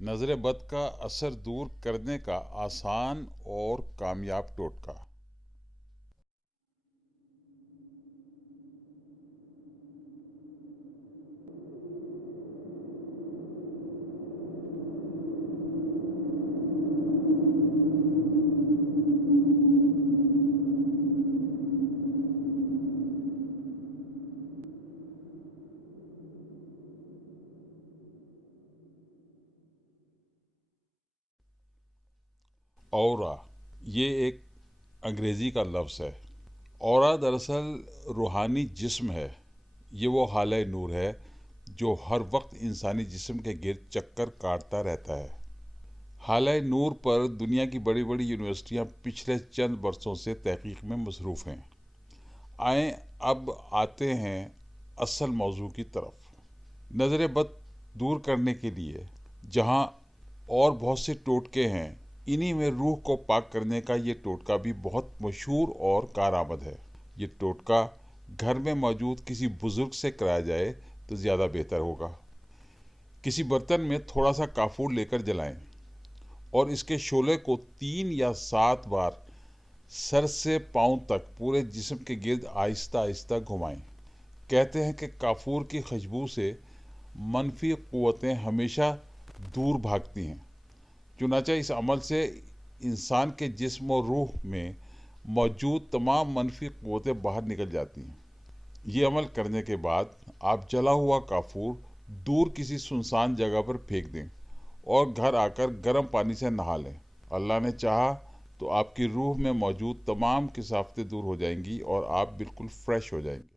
نظر بد کا اثر دور کرنے کا آسان اور کامیاب ٹوٹکا۔ اورا، یہ ایک انگریزی کا لفظ ہے۔ اورا دراصل روحانی جسم ہے۔ یہ وہ حالہ نور ہے جو ہر وقت انسانی جسم کے گرد چکر کاٹتا رہتا ہے۔ حالہ نور پر دنیا کی بڑی بڑی یونیورسٹیاں پچھلے چند برسوں سے تحقیق میں مصروف ہیں۔ آئیں اب آتے ہیں اصل موضوع کی طرف۔ نظر بد دور کرنے کے لیے جہاں اور بہت سے ٹوٹکے ہیں، انہی میں روح کو پاک کرنے کا یہ ٹوٹکا بھی بہت مشہور اور کارآمد ہے۔ یہ ٹوٹکا گھر میں موجود کسی بزرگ سے کرایا جائے تو زیادہ بہتر ہوگا۔ کسی برتن میں تھوڑا سا کافور لے کر جلائیں اور اس کے شعلے کو 3 یا 7 بار سر سے پاؤں تک پورے جسم کے گرد آہستہ آہستہ گھمائیں۔ کہتے ہیں کہ کافور کی خوشبو سے منفی قوتیں ہمیشہ دور بھاگتی ہیں۔ چنانچہ اس عمل سے انسان کے جسم و روح میں موجود تمام منفی قوتیں باہر نکل جاتی ہیں۔ یہ عمل کرنے کے بعد آپ جلا ہوا کافور دور کسی سنسان جگہ پر پھینک دیں اور گھر آ کر گرم پانی سے نہا لیں۔ اللہ نے چاہا تو آپ کی روح میں موجود تمام کثافتیں دور ہو جائیں گی اور آپ بالکل فریش ہو جائیں گے۔